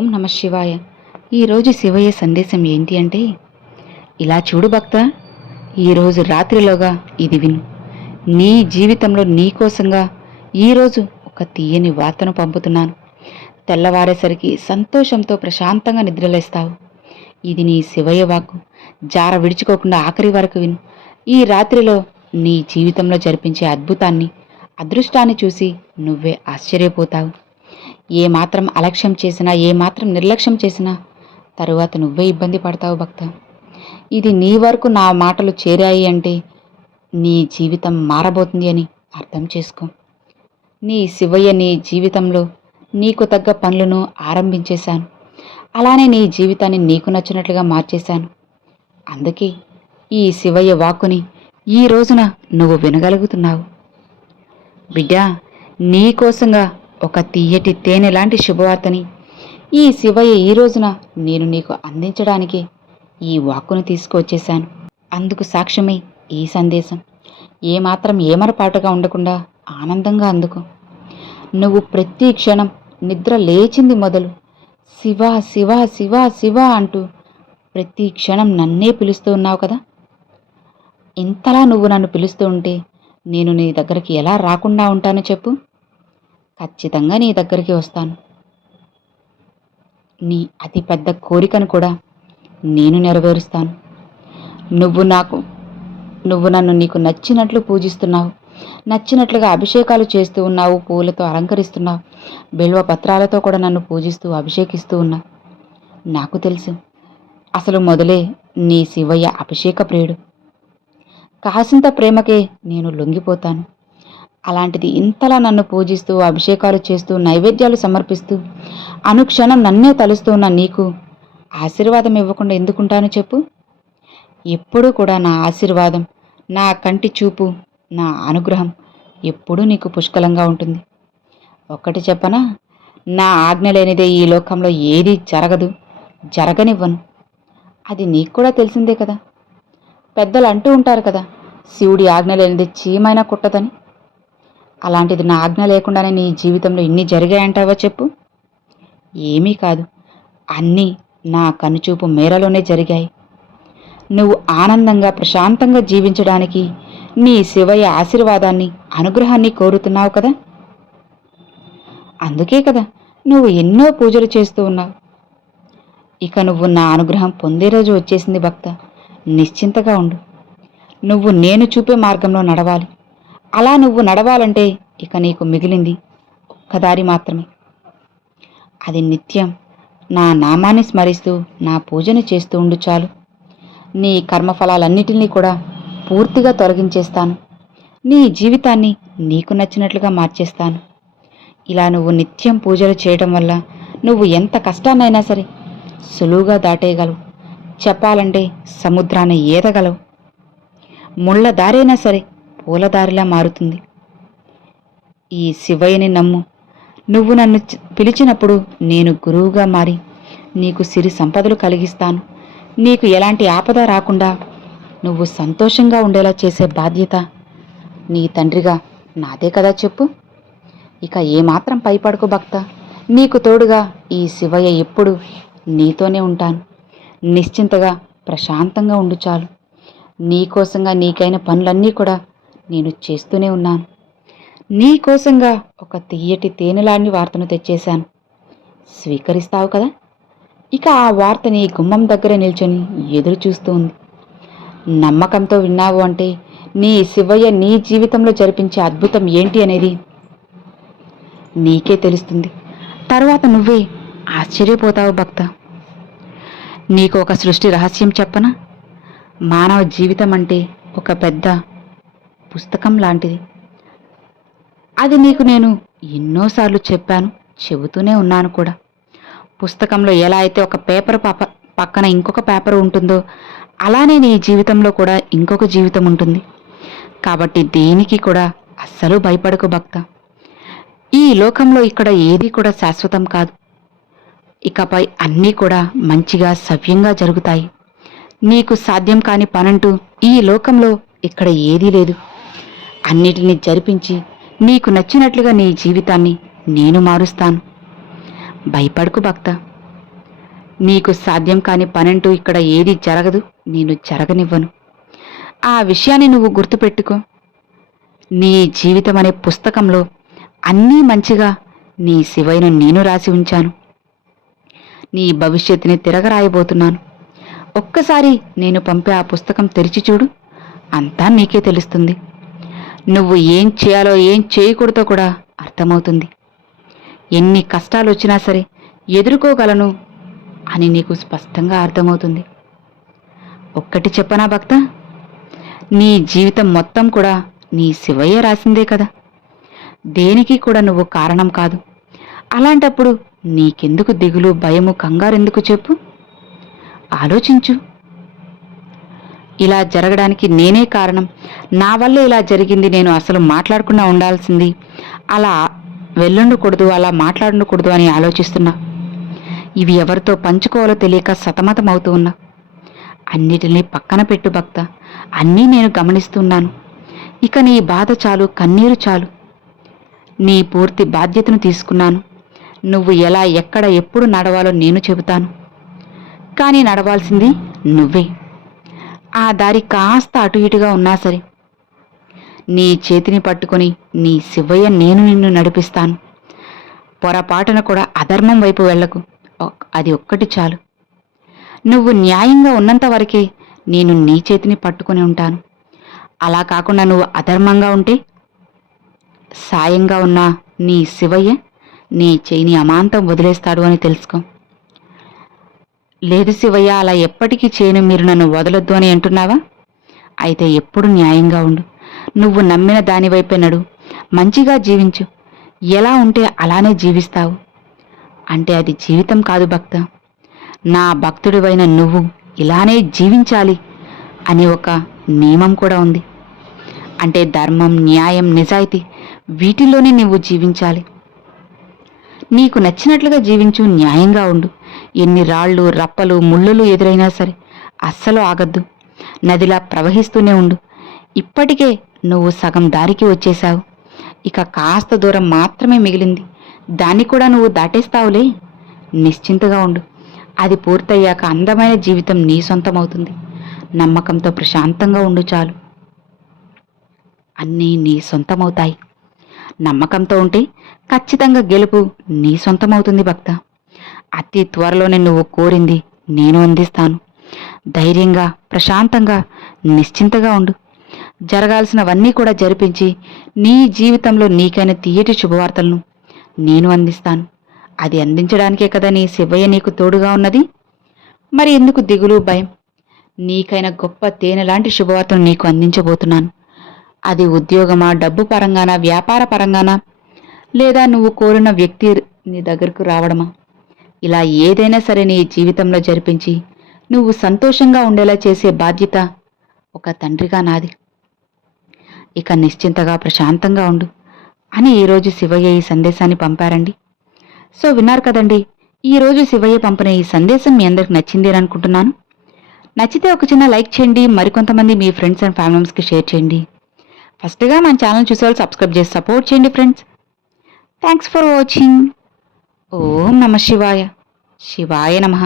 ఓం నమ శివాయ. ఈరోజు శివయ్య సందేశం ఏంటి అంటే, ఇలా చూడు భక్త, ఈరోజు రాత్రిలోగా ఇది విను. నీ జీవితంలో నీకోసంగా ఈరోజు ఒక తీయని వార్తను పంపుతున్నాను. తెల్లవారేసరికి సంతోషంతో ప్రశాంతంగా నిద్రలేస్తావు. ఇది నీ శివయ్య వాక్కు. జార విడుచుకోకుండా ఆఖరి వరకు విను. ఈ రాత్రిలో నీ జీవితంలో జరిపించే అద్భుతాన్ని, అదృష్టాన్ని చూసి నువ్వే ఆశ్చర్యపోతావు. ఏమాత్రం అలక్ష్యం చేసినా, ఏమాత్రం నిర్లక్ష్యం చేసినా తరువాత నువ్వే ఇబ్బంది పడతావు భక్త. ఇది నీ వరకు నా మాటలు చేరాయి అంటే నీ జీవితం మారబోతుంది అని అర్థం చేసుకో. నీ శివయ్య నీ జీవితంలో నీకు తగ్గ పనులను ఆరంభించేశాను. అలానే నీ జీవితాన్ని నీకు నచ్చినట్లుగా మార్చేశాను. అందుకే ఈ శివయ్య వాక్కుని ఈ రోజున నువ్వు వినగలుగుతున్నావు. బిడ్డా, నీకోసంగా ఒక తీయటి తేనె లాంటి శుభవార్తని ఈ శివయ్య ఈ రోజున నేను నీకు అందించడానికి ఈ వాక్కును తీసుకువచ్చేశాను. అందుకు సాక్ష్యమై ఈ సందేశం. ఏమాత్రం ఏమరపాటుగా ఉండకుండా ఆనందంగా అందుకో. నువ్వు ప్రతి క్షణం నిద్ర లేచింది మొదలు శివ శివ శివ శివ అంటూ ప్రతి క్షణం నన్నే పిలుస్తూ ఉన్నావు కదా. ఇంతలా నువ్వు నన్ను పిలుస్తూ ఉంటే నేను నీ దగ్గరికి ఎలా రాకుండా ఉంటానో చెప్పు. ఖచ్చితంగా నీ దగ్గరికి వస్తాను. నీ అతి పెద్ద కోరికను కూడా నేను నెరవేరుస్తాను. నువ్వు నన్ను నీకు నచ్చినట్లు పూజిస్తున్నావు. నచ్చినట్లుగా అభిషేకాలు చేస్తూ ఉన్నావు. పూలతో అలంకరిస్తున్నావు. బిల్వ పత్రాలతో కూడా నన్ను పూజిస్తూ అభిషేకిస్తూ ఉన్నావు. నాకు తెలుసు, అసలు మొదలే నీ శివయ్య అభిషేక ప్రియుడు. కాసింత ప్రేమకే నేను లొంగిపోతాను. అలాంటిది ఇంతలా నన్ను పూజిస్తూ అభిషేకాలు చేస్తూ నైవేద్యాలు సమర్పిస్తూ అనుక్షణం నన్నే తలుస్తూ ఉన్న నీకు ఆశీర్వాదం ఇవ్వకుండా ఎందుకుంటాను చెప్పు. ఎప్పుడూ కూడా నా ఆశీర్వాదం, నా కంటి చూపు, నా అనుగ్రహం ఎప్పుడూ నీకు పుష్కలంగా ఉంటుంది. ఒక్కటి చెప్పనా, నా ఆజ్ఞ లేనిదే ఈ లోకంలో ఏదీ జరగనివ్వను. అది నీకు కూడా తెలిసిందే కదా. పెద్దలు అంటూ ఉంటారు కదా, శివుడి ఆజ్ఞ లేనిదే చీమైనా కుట్టదని. అలాంటిది నా ఆజ్ఞ లేకుండానే నీ జీవితంలో ఇన్ని జరిగాయంటావా చెప్పు. ఏమీ కాదు, అన్నీ నా కనుచూపు మేరలోనే జరిగాయి. నువ్వు ఆనందంగా ప్రశాంతంగా జీవించడానికి నీ శివయ్య ఆశీర్వాదాన్ని, అనుగ్రహాన్ని కోరుతున్నావు కదా. అందుకే కదా నువ్వు ఎన్నో పూజలు చేస్తూ ఉన్నావు. ఇక నువ్వు నా అనుగ్రహం పొందే రోజు వచ్చేసింది భక్త. నిశ్చింతగా ఉండు. నువ్వు నేను చూపే మార్గంలో నడవాలి. అలా నువ్వు నడవాలంటే ఇక నీకు మిగిలింది ఒక్కదారి మాత్రమే. అది నిత్యం నా నామాన్ని స్మరిస్తూ నా పూజను చేస్తూ ఉండు చాలు. నీ కర్మఫలాలన్నిటినీ కూడా పూర్తిగా తొలగించేస్తాను. నీ జీవితాన్ని నీకు నచ్చినట్లుగా మార్చేస్తాను. ఇలా నువ్వు నిత్యం పూజలు చేయడం వల్ల నువ్వు ఎంత కష్టాన్నైనా సరే సులువుగా దాటేయగలవు. చెప్పాలంటే సముద్రాన్ని ఈదగలవు. ముళ్ళ దారైనా సరే పూలదారిలా మారుతుంది. ఈ శివయ్యని నమ్ము. నువ్వు నన్ను పిలిచినప్పుడు నేను గురువుగా మారి నీకు సిరి సంపదలు కలిగిస్తాను. నీకు ఎలాంటి ఆపద రాకుండా నువ్వు సంతోషంగా ఉండేలా చేసే బాధ్యత నీ తండ్రిగా నాదే కదా చెప్పు. ఇక ఏమాత్రం పైపడకు భక్త. నీకు తోడుగా ఈ శివయ్య ఎప్పుడు నీతోనే ఉంటాను. నిశ్చింతగా ప్రశాంతంగా ఉండు చాలు. నీకోసంగా నీకైన పనులన్నీ కూడా నేను చేస్తూనే ఉన్నాను. నీకోసంగా ఒక తీయటి తేనెలాంటి వార్తను తెచ్చేశాను. స్వీకరిస్తావు కదా. ఇక ఆ వార్త నీ గుమ్మం దగ్గర నిల్చొని ఎదురు చూస్తూ ఉంది. నమ్మకంతో విన్నావు అంటే నీ శివయ్య నీ జీవితంలో జరిపించే అద్భుతం ఏంటి అనేది నీకే తెలుస్తుంది. తర్వాత నువ్వే ఆశ్చర్యపోతావు భక్త. నీకు ఒక సృష్టి రహస్యం చెప్పనా. మానవ జీవితం అంటే ఒక పెద్ద పుస్తకం లాంటిది. అది నీకు నేను ఎన్నోసార్లు చెప్పాను, చెబుతూనే ఉన్నాను కూడా. పుస్తకంలో ఎలా అయితే ఒక పేపర్ పక్కన ఇంకొక పేపర్ ఉంటుందో అలానే నీ జీవితంలో కూడా ఇంకొక జీవితం ఉంటుంది. కాబట్టి దేనికి కూడా అస్సలు భయపడకు భక్త. ఈ లోకంలో ఇక్కడ ఏదీ కూడా శాశ్వతం కాదు. ఇకపై అన్నీ కూడా మంచిగా సవ్యంగా జరుగుతాయి. నీకు సాధ్యం కాని పనంటూ ఈ లోకంలో ఇక్కడ ఏదీ లేదు. అన్నిటినీ జరిపించి నీకు నచ్చినట్లుగా నీ జీవితాన్ని నేను మారుస్తాను. భయపడకు భక్త. నీకు సాధ్యం కాని పనంటూ ఇక్కడ ఏదీ జరగదు, నేను జరగనివ్వను. ఆ విషయాన్ని నువ్వు గుర్తుపెట్టుకో. నీ జీవితం అనే పుస్తకంలో అన్నీ మంచిగా నీ శివయ్యను నేను రాసి ఉంచాను. నీ భవిష్యత్తుని తిరగరాయబోతున్నాను. ఒక్కసారి నేను పంపే ఆ పుస్తకం తెరిచి చూడు, అంతా నీకే తెలుస్తుంది. నువ్వు ఏం చేయాలో ఏం చేయకూడదో కూడా అర్థమవుతుంది. ఎన్ని కష్టాలు వచ్చినా సరే ఎదుర్కోగలను అని నీకు స్పష్టంగా అర్థమవుతుంది. ఒక్కటి చెప్పనా భక్త, నీ జీవితం మొత్తం కూడా నీ శివయ్య రాసిందే కదా. దేనికి కూడా నువ్వు కారణం కాదు. అలాంటప్పుడు నీకెందుకు దిగులు, భయము, కంగారెందుకు చెప్పు? ఆలోచించు. ఇలా జరగడానికి నేనే కారణం, నా వల్ల ఇలా జరిగింది, నేను అసలు మాట్లాడకుండా ఉండాల్సింది, అలా వెళ్ళుండకూడదు, అలా మాట్లాడకూడదు అని ఆలోచిస్తున్నా. ఇవి ఎవరితో పంచుకోవాలో తెలియక సతమతం అవుతూ ఉన్నా. అన్నిటినీ పక్కన పెట్టు భక్త, అన్నీ నేను గమనిస్తున్నాను. ఇక నీ బాధ చాలు, కన్నీరు చాలు. నీ పూర్తి బాధ్యతను తీసుకున్నాను. నువ్వు ఎలా, ఎక్కడ, ఎప్పుడు నడవాలో నేను చెబుతాను. కానీ నడవాల్సింది నువ్వే. ఆ దారి కాస్త అటు ఇటుగా ఉన్నా సరే నీ చేతిని పట్టుకొని నీ శివయ్య నేను నిన్ను నడిపిస్తాను. పొరపాటున కూడా అధర్మం వైపు వెళ్లకు, అది ఒక్కటి చాలు. నువ్వు న్యాయంగా ఉన్నంత వరకే నేను నీ చేతిని పట్టుకొని ఉంటాను. అలా కాకుండా నువ్వు అధర్మంగా ఉంటే సాయంగా ఉన్న నీ శివయ్య నీ చేయిని అమాంతం వదిలేస్తాడు అని తెలుసుకో. లేదు శివయ్య, అలా ఎప్పటికీ చేయను, మీరు నన్ను వదలొద్దు అని అంటున్నావా? అయితే ఎప్పుడు న్యాయంగా ఉండు. నువ్వు నమ్మిన దానివైపే నడు. మంచిగా జీవించు. ఎలా ఉంటే అలానే జీవిస్తావు. అంటే అది జీవితం కాదు భక్త. నా భక్తుడివైన నువ్వు ఇలానే జీవించాలి అని ఒక నియమం కూడా ఉంది. అంటే ధర్మం, న్యాయం, నిజాయితీ, వీటిల్లోనే నువ్వు జీవించాలి. నీకు నచ్చినట్లుగా జీవించు, న్యాయంగా ఉండు. ఎన్ని రాళ్ళు, రప్పలు, ముళ్ళులు ఎదురైనా సరే అస్సలు ఆగద్దు. నదిలా ప్రవహిస్తూనే ఉండు. ఇప్పటికే నువ్వు సగం దారికి వచ్చేశావు. ఇక కాస్త దూరం మాత్రమే మిగిలింది. దాన్ని కూడా నువ్వు దాటేస్తావులే. నిశ్చింతగా ఉండు. అది పూర్తయ్యాక అందమైన జీవితం నీ సొంతమవుతుంది. నమ్మకంతో ప్రశాంతంగా ఉండు చాలు. అన్నీ నీ సొంతమవుతాయి. నమ్మకంతో ఉంటే ఖచ్చితంగా గెలుపు నీ సొంతమవుతుంది భక్త. అతి త్వరలోనే నువ్వు కోరింది నేను అందిస్తాను. ధైర్యంగా, ప్రశాంతంగా, నిశ్చింతగా ఉండు. జరగాల్సినవన్నీ కూడా జరిపించి నీ జీవితంలో నీకైన తీయటి శుభవార్తలను నేను అందిస్తాను. అది అందించడానికే కదా నీ శివయ్య నీకు తోడుగా ఉన్నది. మరి ఎందుకు దిగులు, భయం? నీకైన గొప్ప తేనె లాంటి శుభవార్తను నీకు అందించబోతున్నాను. అది ఉద్యోగమా, డబ్బు పరంగానా, వ్యాపార పరంగానా, లేదా నువ్వు కోరిన వ్యక్తి నీ దగ్గరకు రావడమా, ఇలా ఏదైనా సరే నీ జీవితంలో జరిపించి నువ్వు సంతోషంగా ఉండేలా చేసే బాధ్యత ఒక తండ్రిగా నాది. ఇక నిశ్చింతగా, ప్రశాంతంగా ఉండు అని ఈరోజు శివయ్య ఈ సందేశాన్ని పంపారండి. సో విన్నారు కదండి, ఈరోజు శివయ్య పంపిన ఈ సందేశం మీ అందరికి నచ్చింది అని అనుకుంటున్నాను. నచ్చితే ఒక చిన్న లైక్ చేయండి. మరికొంతమంది మీ ఫ్రెండ్స్ అండ్ ఫ్యామిలీ మెంబర్స్కి షేర్ చేయండి. ఫస్ట్గా మన ఛానల్ చూసేవాళ్ళు సబ్స్క్రైబ్ చేసి సపోర్ట్ చేయండి ఫ్రెండ్స్. Thanks for watching. ఓం నమ శివాయ. శివాయ నమః.